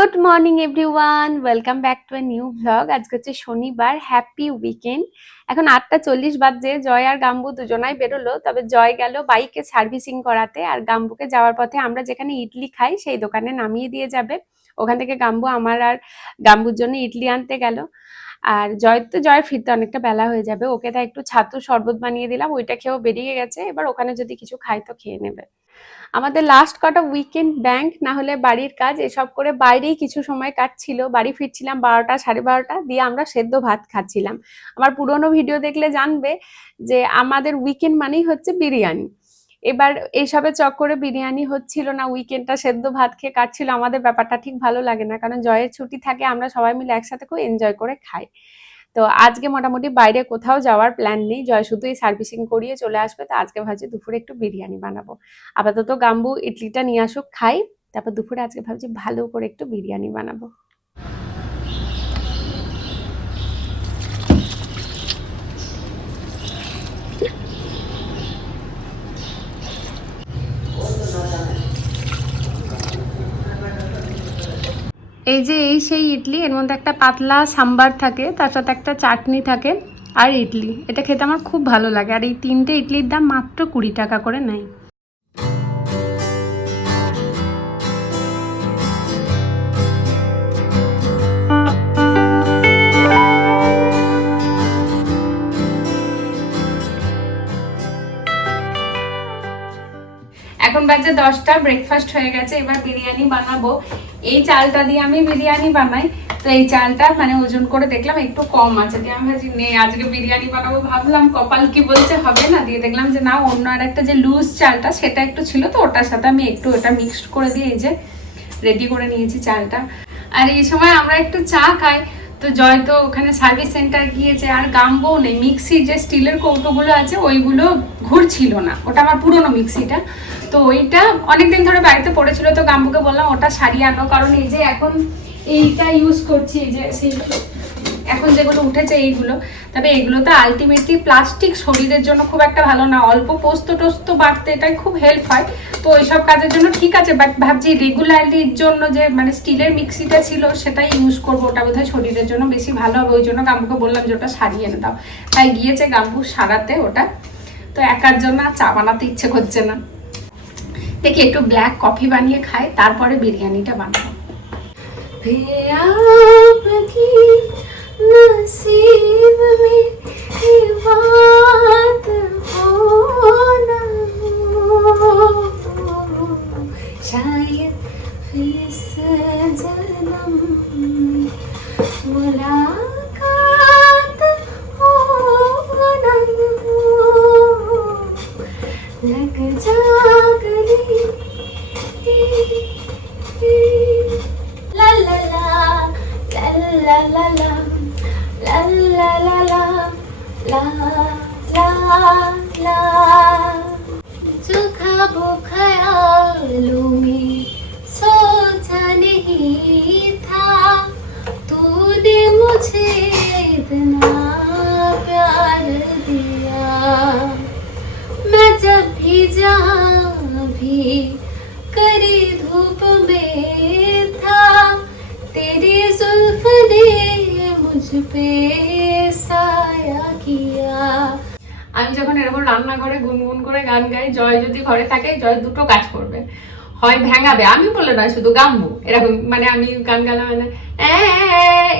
Good morning everyone welcome back to a new blog আজকে হচ্ছে শনিবার হ্যাপি উইকেন্ড এখন আটটা চল্লিশ বাজে জয় আর গাম্বু দুজনাই বেরোলো, তবে জয় গেল বাইকে সার্ভিসিং করাতে আর গাম্বুকে যাওয়ার পথে আমরা যেখানে ইডলি খাই সেই দোকানে নামিয়ে দিয়ে যাবে। ওখান থেকে গাম্বু আমার আর গাম্বুর জন্য ইডলি আনতে গেল। আর জয় তো জয় ফিরতে অনেকটা বেলা হয়ে যাবে। ওকে তাই একটু ছাতু শরবত বানিয়ে দিলাম, ওইটা খেয়েও বেরিয়ে গেছে। এবার ওখানে যদি কিছু খাই তো খেয়ে নেবে। আমাদের লাস্ট কটা উইকেন্ড ব্যাংক না হলে বাড়ির কাজ এসব করে বাইরেই কিছু সময় কাটছিল। বাড়ি ফিরছিলাম বারোটা, সাড়ে বারোটা, দিয়ে আমরা সেদ্ধ ভাত খাচ্ছিলাম। আমার পুরোনো ভিডিও দেখলে জানবে যে আমাদের উইকেন্ড মানেই হচ্ছে বিরিয়ানি। এবার এইসবের চক্করে বিরিয়ানি হচ্ছিল না উইকেন্ডটা সেদ্ধ ভাত খেয়ে কাটছিল, আমাদের ব্যাপারটা ঠিক ভালো লাগে না, কারণ জয়ের ছুটি থাকে, আমরা সবাই মিলে একসাথে খুব এনজয় করে খাই। তো আজকে মোটামুটি বাইরে কোথাও যাওয়ার প্ল্যান নেই। জয় শুধু এই সার্ভিসিং করিয়ে চলে আসবে। তো আজকে ভাবছি দুপুরে একটু বিরিয়ানি বানাবো। আপাতত গাম্বু, ইডলিটা নিয়ে আসুক, খাই। তারপর দুপুরে আজকে ভাবছি ভালো করে একটু বিরিয়ানি বানাবো। এই যে এই সেই ইডলি, এর মধ্যে একটা পাতলা সাম্বার থাকে, তার সাথে একটা চাটনি থাকে আর ইডলি। এটা খেতে আমার খুব ভালো লাগে। আর এই তিনটে ইডলির দাম মাত্র কুড়ি টাকা করে নেয়। বাজে দশটা ব্রেকফাস্ট হয়ে গেছে, এবার বিরিয়ানি বানাবো। এই চালটা দিয়ে আমি বিরিয়ানি বানাই। তো এই চালটা মানে ওজন করে দেখলাম একটু কম আছে। দিয়ে আমি ভাবছি নেই আজকে বিরিয়ানি বানাবো। ভাবলাম কপাল কি বলছে, হবে না। দিয়ে দেখলাম যে, না, অন্য আর একটা যে লুজ চালটা, সেটা একটু ছিল তো, ওটার সাথে আমি একটু ওটা মিক্সড করে দিয়ে এই যে রেডি করে নিয়েছি চালটা। আর এই সময় আমরা একটু চা খাই। তো জয় তো ওখানে সার্ভিস সেন্টার গিয়েছে, আর গাম্বও নেই। মিক্সির যে স্টিলের কৌটোগুলো আছে, ওইগুলো ঘুরছিল না। ওটা আমার পুরনো মিক্সিটা। তো ওইটা অনেকদিন ধরে বাড়িতে পড়েছিল, তো গাম্বুকে বললাম ওটা সারিয়ে আনো, কারণ এই যে এখন এইটা ইউজ করছি, এই যে সেইগুলো এখন যেগুলো উঠেছে এইগুলো। তবে এগুলো তো আলটিমেটলি প্লাস্টিক শরীরের জন্য খুব একটা ভালো না। অল্প পোস্ত টোস্ত বাড়তে এটাই খুব হেল্প হয়। তো ওইসব কাজের জন্য ঠিক আছে বাট ভাবছি রেগুলারলির জন্য যে মানে স্টিলের মিক্সিটা ছিল সেটাই ইউজ করবো ওটা বোধহয় শরীরের জন্য বেশি ভালো হবে ওই জন্য গাম্বুকে বললাম যে ওটা সারিয়ে এনে দাও তাই গিয়েছে গাম্বু সারাতে ওটা তো একার জন্য আর চা বানাতে ইচ্ছে করছে না দেখি একটু ব্ল্যাক কফি বানিয়ে খাই তারপরে বিরিয়ানিটা বানাবো आपकी नसीब में ये बात हो ना हो शायद फिर इस जन्म में मुलाकात हो ना हो लग जा गली La la la, la la la la, la la la la, la la la. पे साया किया আমি যখন এরকম রান্নাঘরে গুনগুন করে গান গাই জয় যদি ঘরে থাকে জয় দুটো কাজ করবে হয় ভেঙাবে আমি বলে না শুধু গাম্বু এরকম মানে আমি গান গালাম মানে "এ,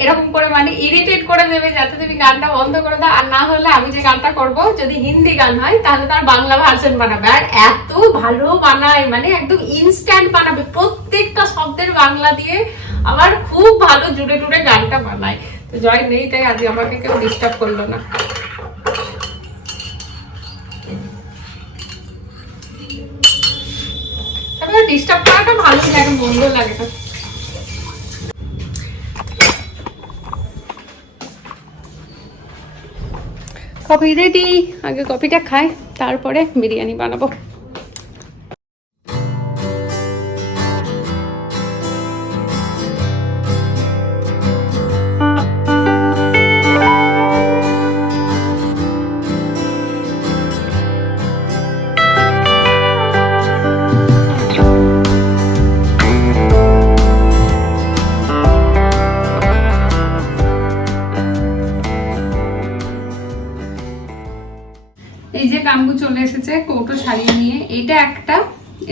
এরকম করে মানে ইরিটেট করে দেবে যাতে তুমি গানটা বন্ধ করে দাও আর না হলে আমি যে গানটা করব যদি হিন্দি গান হয় তাহলে তার বাংলা ভার্সন বানাবে আর এত ভালো বানায় মানে একদম ইনস্ট্যান্ট বানাবে প্রত্যেকটা শব্দের বাংলা দিয়ে আবার খুব ভালো জুড়ে টুড়ে গানটা বানায় তো জয় নেই, তাই আজ আমাকে কেউ ডিস্টার্ব করল না। ডিস্টার্ব করাটা মন্দ লাগে না। কফি রেডি, আগে কফিটা খাই, তারপরে বিরিয়ানি বানাবো। ছাড়িয়ে নিয়ে। এইটা একটা,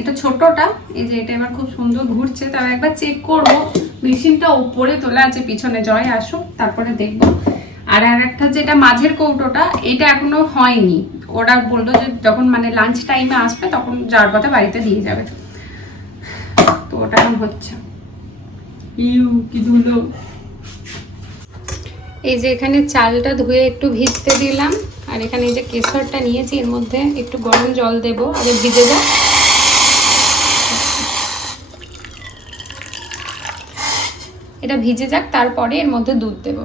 এটা ছোটটা, এই যে এটা এবার খুব সুন্দর ঘুরছে তবে একবার চেক করব। মেশিনটা উপরে তোলা আছে, পিছনে জয় আসুক তারপরে দেখব। আর আর একটা যেটা মাঝের কৌটোটা, এটা এখনও হয়নি। ওরা বলল যে যখন মানে লাঞ্চ টাইমে আসবে, তখন যাওয়ার পথে বাড়িতে দিয়ে যাবে। তো ওটা এখন হচ্ছে। ইউ, কি ধুলো। এই যে এখানে চালটা ধুয়ে একটু ভিজতে দিলাম। আর এখানে এই যে কেশরটা নিয়েছি, এর মধ্যে একটু গরম জল দেবো, আগে ভিজে যাক। এটা ভিজে যাক, তারপরে এর মধ্যে দুধ দেবো।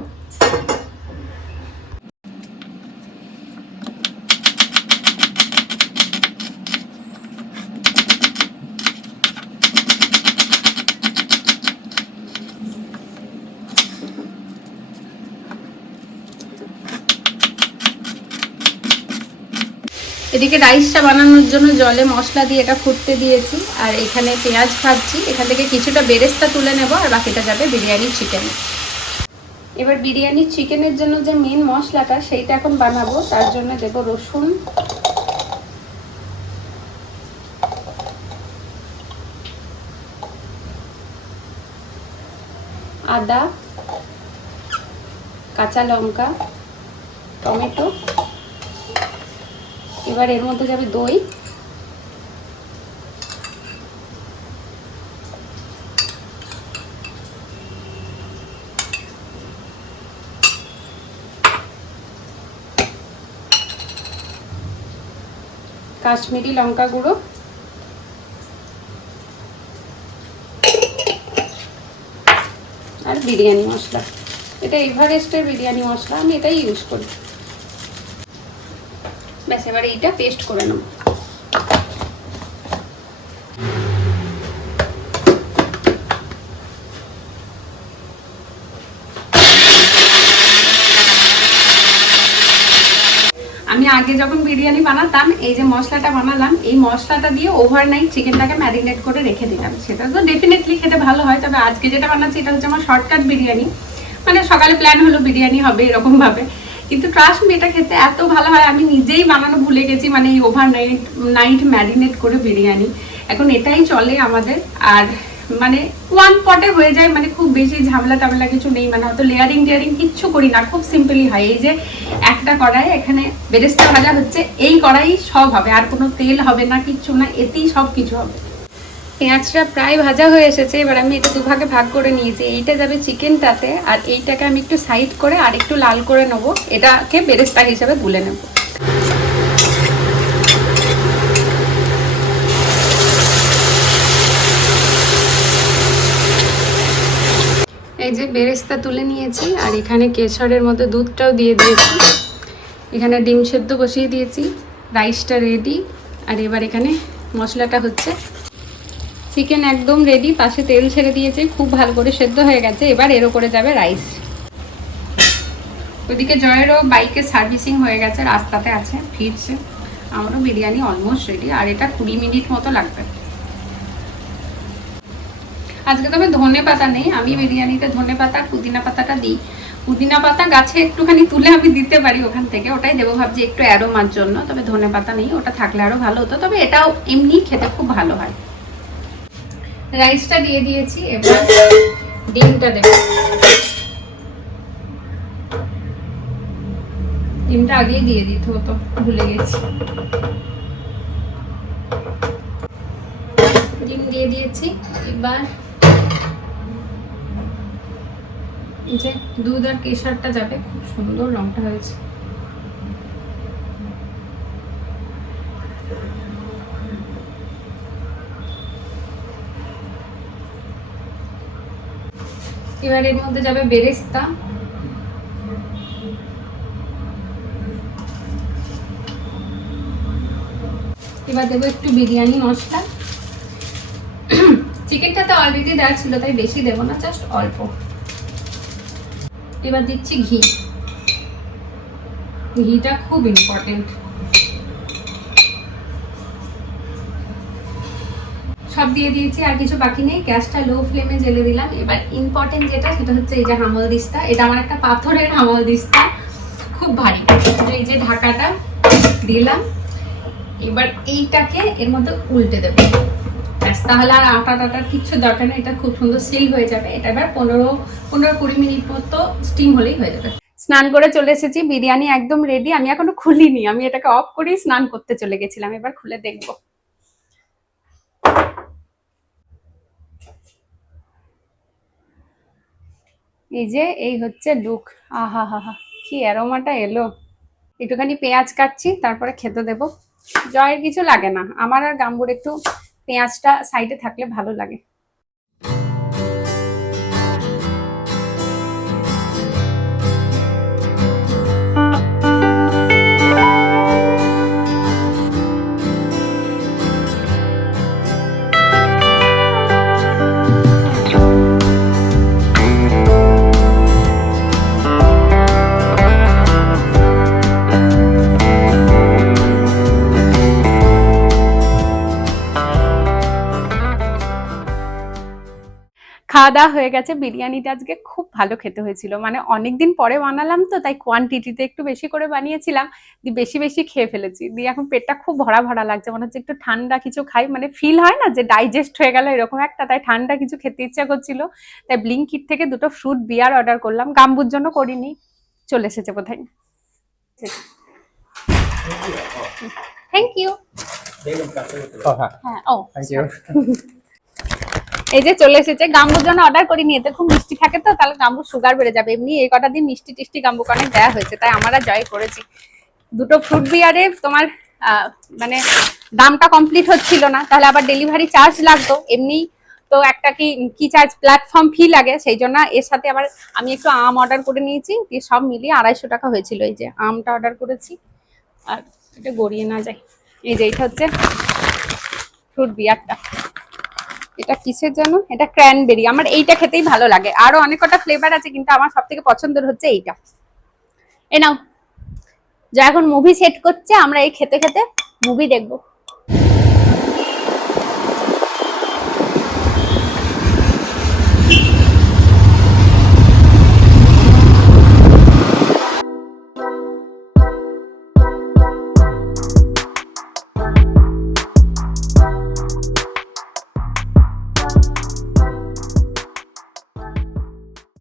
এদিকে রাইসটা বানানোর জন্য জলে মশলা দিয়ে এটা ফুটতে দিয়েছি, আর এখানে পেঁয়াজ ভাজছি। এখান থেকে কিছুটা বেরেস্তা তুলে নেব, আর বাকিটা যাবে বিরিয়ানির চিকেন। এবার বিরিয়ানির চিকেনের জন্য যে মেন মশলাটা, সেইটা এখন বানাবো। তার জন্য দেব রসুন। আদা, কাঁচা লঙ্কা, টমেটো। এবার এর মধ্যে যাবে দই। কাশ্মীরি লঙ্কা গুঁড়ো। আর বিরিয়ানি মশলা। এটা এভারেস্টের বিরিয়ানি মশলা, আমি এটাই ইউজ করি। ব্যাস, এবার এইটা পেস্ট করে নেব। আমি আগে যখন বিরিয়ানি বানাতাম, এই যে মশলাটা বানালাম, এই মশলাটা দিয়ে ওভারনাইট চিকেনটাকে ম্যারিনেট করে রেখে দিলাম। সেটা তো ডেফিনেটলি খেতে ভালো হয়, তবে আজকে যেটা বানাচ্ছি, এটা হচ্ছে আমার শর্টকাট বিরিয়ানি। মানে সকালে প্ল্যান হলো বিরিয়ানি হবে এরকম ভাবে কিন্তু ট্রাস্ট এটা খেতে এত ভালো হয়, আমি নিজেই বানানো ভুলে গেছি মানে এই ওভার নাইট নাইট ম্যারিনেট করে বিরিয়ানি। এখন এটাই চলে আমাদের, আর মানে ওয়ান পটে হয়ে যায় মানে খুব বেশি ঝামেলা টামেলা কিছু নেই মানে হয়তো লেয়ারিং টেয়ারিং কিচ্ছু করি না, খুব সিম্পলি হয়। এই যে একটা কড়াই, এখানে বেরেস্তা ভাজা হচ্ছে, এই কড়াই সব হবে, আর কোনো তেল হবে না, কিচ্ছু না, এতেই সব কিছু হবে। পেঁয়াজটা প্রায় ভাজা হয়ে এসেছে, এবার আমি এটা দুভাগে ভাগ করে নিয়েছি। এইটা যাবে চিকেনটাতে, আর এইটাকে আমি একটু সাইড করে আর একটু লাল করে নেব। এটাকে বেরেস্তা হিসেবে তুলে নেব। এই যে বেরেস্তা তুলে নিয়েছি, আর এখানে কেশরের মধ্যে দুধটাও দিয়ে দিয়েছি। এখানে ডিম সেদ্ধ বসিয়ে দিয়েছি রাইসটা রেডি আর এবার এখানে মশলাটা হচ্ছে চিকেন একদম রেডি পাশে তেল ছেড়ে দিয়েছে, খুব ভালো করে সেদ্ধ হয়ে গেছে, এবার এর ওপরে যাবে রাইস ওদিকে জয়েরও বাইকে সার্ভিসিং হয়ে গেছে, রাস্তাতে আছে, ফিরছে। আমারও বিরিয়ানি অলমোস্ট রেডি আর এটা কুড়ি মিনিট মতো লাগবে। আজকে তবে ধনে পাতা নেই, আমি বিরিয়ানিতে ধনে পাতা, পুদিনা পাতাটা দিই। পুদিনা পাতা গাছে একটুখানি তুলে আমি দিতে পারি ওখান থেকে, ওটাই দেবো ভাবছি একটু অ্যারোমার জন্য, তবে ধনে পাতা নেই, ওটা থাকলে আরও ভালো হতো, তবে এটাও এমনি খেতে খুব ভালো হয়। রাইসটা দিয়ে দিয়েছি, এবার ডিমটা দেব। ডিমটা আগেই দিয়ে দিতে হতো, ভুলে গেছি। ডিম দিয়ে দিয়েছি, এবার যে দুধ আর কেশারটা যাবে, খুব সুন্দর রংটা হয়েছে। এবার এর মধ্যে যাবে বেরেস্তা। এবার দেবো একটু বিরিয়ানি মশলা। চিকেনটাতে অলরেডি দেওয়া ছিল, তাই বেশি দেবো না জাস্ট অল্প। এবার দিচ্ছি ঘি। ঘিটা খুব ইম্পর্টেন্ট সব দিয়ে দিয়েছি, আর কিছু বাকি নেই। গ্যাসটা লো ফ্লেমে জেলে দিলাম। এবার ইম্পর্টেন্ট যেটা, সেটা হচ্ছে এই যে হামল দিস্তা। এটা আমার একটা পাথরের হামল দিস্তা। খুব ভারী। এই যে ঢাকাটা দিলাম। এবার এইটাকে এর মধ্যে উল্টে দেবো। তাহলে আর আটা টাটার কিচ্ছু দরকার নেই। এটা খুব সুন্দর সিল হয়ে যাবে। এটা এবার পনেরো পনেরো কুড়ি মিনিট মতো স্টিম হলেই হয়ে যাবে। স্নান করে চলে এসেছি। বিরিয়ানি একদম রেডি আমি এখনও খুলিনি। আমি এটাকে অফ করেই স্নান করতে চলে গেছিলাম। এবার খুলে দেখব। এই যে, এই হচ্ছে লুক আহা, হা হা, কি অ্যারোমাটা এলো। একটুখানি পেঁয়াজ কাটছি, তারপরে খেতে দেব। জয়ের কিছু লাগে না। আমার আর গাম্বুর একটু পেঁয়াজটা সাইডে থাকলে ভালো লাগে। খাওয়া দাওয়া হয়ে গেছে বিরিয়ানিটা আজকে খুব ভালো খেতে হয়েছিল। মানে অনেকদিন পরে বানালাম তো তাই কোয়ান্টিটিতে একটু বেশি করে বানিয়েছিলাম দিয়ে বেশি বেশি খেয়ে ফেলেছি। দিয়ে এখন পেটটা খুব ভরা ভরা লাগছে মনে হচ্ছে একটু ঠান্ডা কিছু খাই। মানে ফিল হয় না যে ডাইজেস্ট হয়ে গেল এরকম একটা তাই ঠান্ডা কিছু খেতে ইচ্ছা করছিল। তাই ব্লিঙ্কিট থেকে দুটো ফ্রুট বিয়ার অর্ডার করলাম গাম্বুর জন্য করিনি। চলে এসেছে বোধহয়। থ্যাংক ইউ Oh, হ্যাঁ। হ্যাঁ ও। থ্যাংক ইউ এই যে চলে এসেছে গাম্বুর জন্য অর্ডার করিনি, এতে খুব মিষ্টি থাকে তো, তাহলে গাম্বুর সুগার বেড়ে যাবে। এমনি এই কটা দিন মিষ্টি টিষ্টি গাম্বুকে অনেক দেওয়া হয়েছে, তাই আমরা জয় করেছি। দুটো ফ্রুট বিয়ারে তোমার মানে দামটা কমপ্লিট হচ্ছিল না, তাহলে আবার ডেলিভারি চার্জ লাগতো। এমনি তো একটা কি কি চার্জ প্ল্যাটফর্ম ফি লাগে, সেই জন্য এর সাথে আবার আমি একটু আম অর্ডার করে নিয়েছি, দিয়ে সব মিলিয়ে আড়াইশো টাকা হয়েছিল এই যে আমটা অর্ডার করেছি। আর এটা গড়িয়ে না যায় এই যে এটা হচ্ছে ফ্রুট বিয়ারটা এটা কিসের জন্য? এটা ক্র্যানবেরি আমার এইটা খেতেই ভালো লাগে। আরও অনেক কটা ফ্লেভার আছে, কিন্তু আমার সব থেকে পছন্দের হচ্ছে এইটা। এ নাও। যা এখন মুভি সেট করছে, আমরা এই খেতে খেতে মুভি দেখব।